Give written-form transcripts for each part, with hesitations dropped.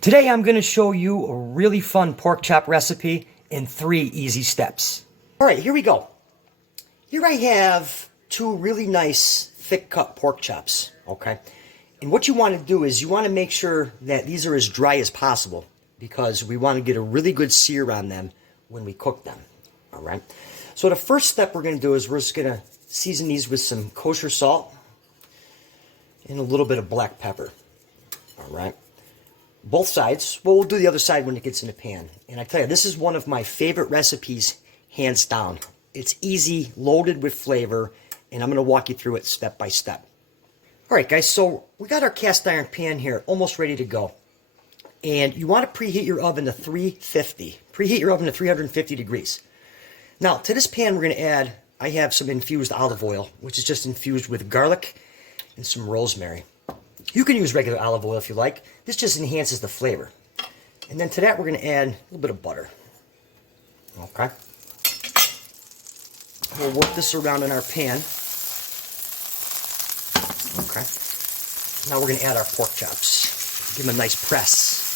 Today I'm going to show you a really fun pork chop recipe in 3 easy steps. Alright, here we go. Here I have 2 really nice thick cut pork chops, okay? And what you want to do is you want to make sure that these are as dry as possible because we want to get a really good sear on them when we cook them, alright? So the first step we're going to do is we're just going to season these with some kosher salt and a little bit of black pepper, alright? Both sides. Well, we'll do the other side when it gets in the pan. And I tell you, this is one of my favorite recipes, hands down. It's easy, loaded with flavor, and I'm going to walk you through it step by step. Alright guys, so we got our cast iron pan here, almost ready to go. And you want to preheat your oven to 350. Preheat your oven to 350 degrees. Now, to this pan we're going to add, I have some infused olive oil, which is just infused with garlic and some rosemary. You can use regular olive oil if you like. This just enhances the flavor. And then to that we're going to add a little bit of butter. Okay. We'll work this around in our pan. Okay. Now we're going to add our pork chops. Give them a nice press.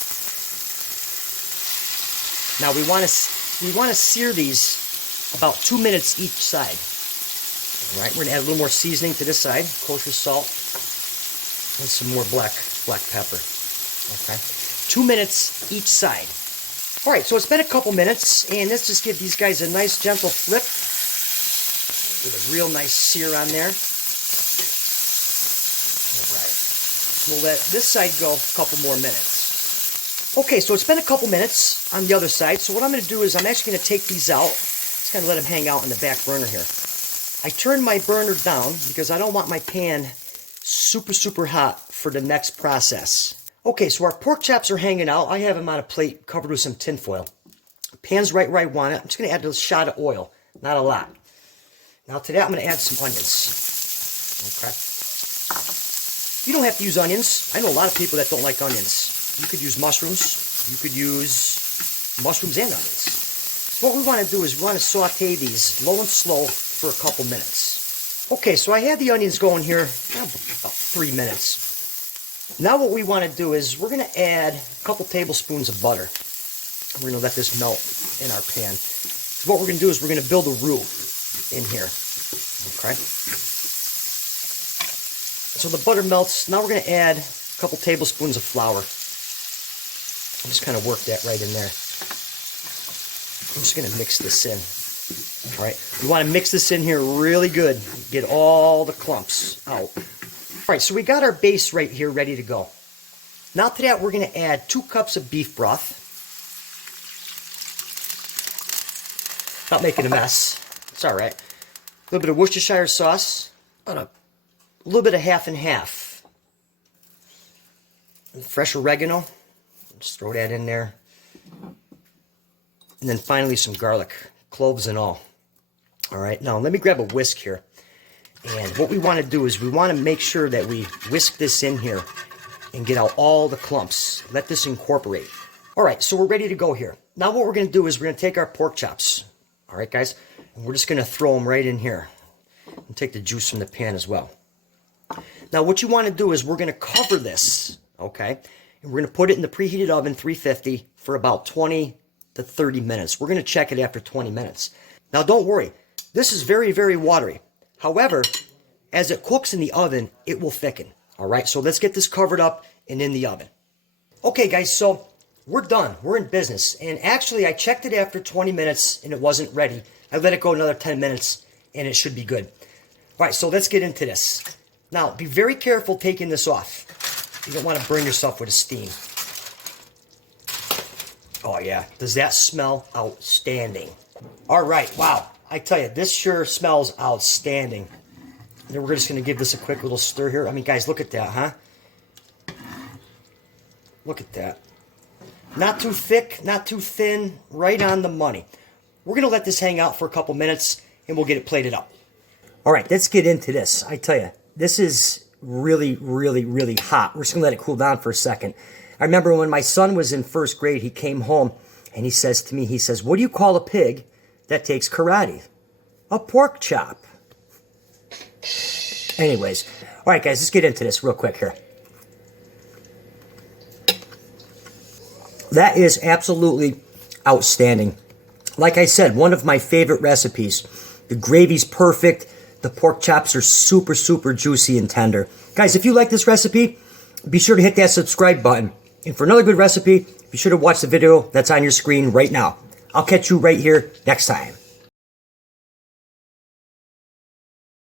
Now we want to sear these about 2 minutes each side. All right. We're going to add a little more seasoning to this side, kosher salt. And some more black pepper. Okay. 2 minutes each side. Alright, so it's been a couple minutes, and let's just give these guys a nice gentle flip. With a real nice sear on there. Alright. We'll let this side go a couple more minutes. Okay, so it's been a couple minutes on the other side, so what I'm going to do is I'm actually going to take these out. Just kind of let them hang out in the back burner here. I turn my burner down because I don't want my pan super hot for the next process. Okay, so our pork chops are hanging out. I have them on a plate covered with some tin foil. Pan's right where I want it. I'm just going to add a shot of oil, not a lot. Now to that I'm going to add some onions. Okay. You don't have to use onions. I know a lot of people that don't like onions. You could use mushrooms. You could use mushrooms and onions. So what we want to do is we want to saute these low and slow for a couple minutes. Okay, so I had the onions going here about 3 minutes. Now what we want to do is we're going to add a couple tablespoons of butter. We're going to let this melt in our pan. So what we're going to do is we're going to build a roux in here. Okay. So the butter melts. Now we're going to add a couple tablespoons of flour. Just kind of work that right in there. I'm just going to mix this in. Alright, you want to mix this in here really good. Get all the clumps out. Alright, so we got our base right here ready to go. Now to that we're going to add 2 cups of beef broth. Not making a mess. It's alright. A little bit of Worcestershire sauce. A little bit of half and half. And fresh oregano. Just throw that in there. And then finally some garlic. Cloves and all. Alright, now let me grab a whisk here. And what we want to do is we want to make sure that we whisk this in here and get out all the clumps. Let this incorporate. Alright, so we're ready to go here. Now what we're going to do is we're going to take our pork chops. Alright guys, and we're just going to throw them right in here. And take the juice from the pan as well. Now what you want to do is we're going to cover this. Okay, and we're going to put it in the preheated oven 350 for about 20 to 30 minutes. We're going to check it after 20 minutes. Now don't worry, this is very watery. However, as it cooks in the oven, it will thicken. Alright, so let's get this covered up and in the oven. Okay guys, so we're done. We're in business. And actually I checked it after 20 minutes and it wasn't ready. I let it go another 10 minutes and it should be good. Alright, so let's get into this. Now, be very careful taking this off. You don't want to burn yourself with a steam. Oh yeah, does that smell outstanding? Alright, wow. I tell you, this sure smells outstanding. And then we're just going to give this a quick little stir here. I mean, guys, look at that, huh? Look at that. Not too thick, not too thin, right on the money. We're going to let this hang out for a couple minutes, and we'll get it plated up. Alright, let's get into this. I tell you, this is really hot. We're just going to let it cool down for a second. I remember when my son was in 1st grade, he came home, and he says to me, he says, what do you call a pig that takes karate? A pork chop. Anyways, all right, guys, let's get into this real quick here. That is absolutely outstanding. Like I said, one of my favorite recipes. The gravy's perfect. The pork chops are super, super juicy and tender. Guys, if you like this recipe, be sure to hit that subscribe button. And for another good recipe, be sure to watch the video that's on your screen right now. I'll catch you right here next time.